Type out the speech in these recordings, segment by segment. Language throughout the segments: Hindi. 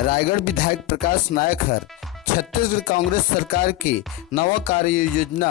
रायगढ़ विधायक प्रकाश नायक हर छत्तीसगढ़ कांग्रेस सरकार की नवा कार्य योजना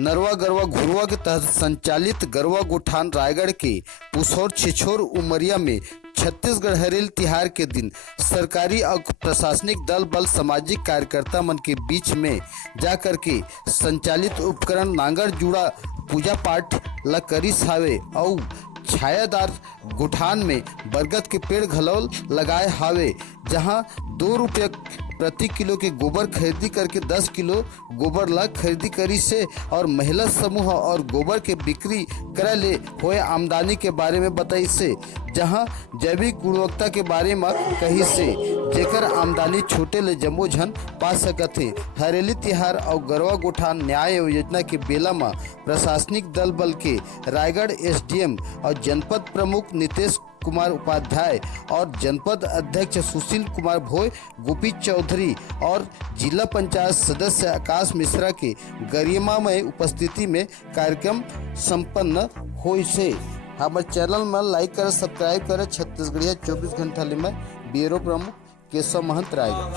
नरवा गरवा घुरवा के तहत संचालित गरवा गोठान रायगढ़ के पुसौर छिछोर उमरिया में छत्तीसगढ़ हरेल तिहार के दिन सरकारी और प्रशासनिक दल बल सामाजिक कार्यकर्ता मन के बीच में जाकर के संचालित उपकरण नांगर जुड़ा पूजा पाठ ला करिस हावे और छायादार गोठान में बरगद के पेड़ घलौल लगाए हावे, जहां 2 रुपये प्रति किलो के गोबर खरीदी करके 10 किलो गोबर ला खरीदी करी से और महिला समूह और गोबर के बिक्री करे ले हुए आमदनी के बारे में बताई से, जहां जैविक गुणवत्ता के बारे में कही से जेकर आमदनी छोटे ले जम्मो झन पा सकत है। हरेली तिहार और गरवा गोठान न्याय योजना के बेला में प्रशासनिक दल बल के रायगढ़ एसडीएम और जनपद प्रमुख नितेश कुमार उपाध्याय और जनपद अध्यक्ष सुशील कुमार भोय, गोपी चौधरी और जिला पंचायत सदस्य आकाश मिश्रा के गरिमामय उपस्थिति में कार्यक्रम संपन्न हुई से। हमारे चैनल में लाइक कर सब्सक्राइब कर छत्तीसगढ़िया 24 घंटा ले में ब्यूरो प्रमुख केशव महंत रायगढ़।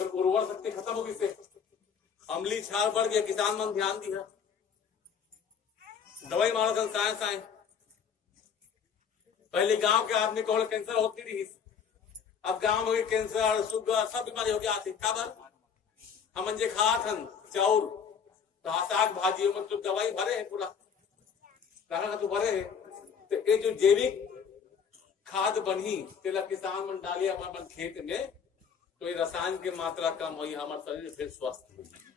उर्वर शक्ति खत्म हो गई से अमली छाल बढ़ गया, किसान मन ध्यान दिया दवाई मारो साए साए। पहले गांव के आदमी को कैंसर होती रही, अब गांव में कैंसर शुगर सब बीमारी हो गया आती। काबर हम जे खात हन चाउर तो साग भाजी में तो दवाई भरे है पूरा कारण तो भरे है। तो ये जो जैविक खाद बनी तेला किसान मन डालिए अपन खेत में, तो ये रसायन की मात्रा कम हुई, हमारे शरीर फिर स्वस्थ हुई।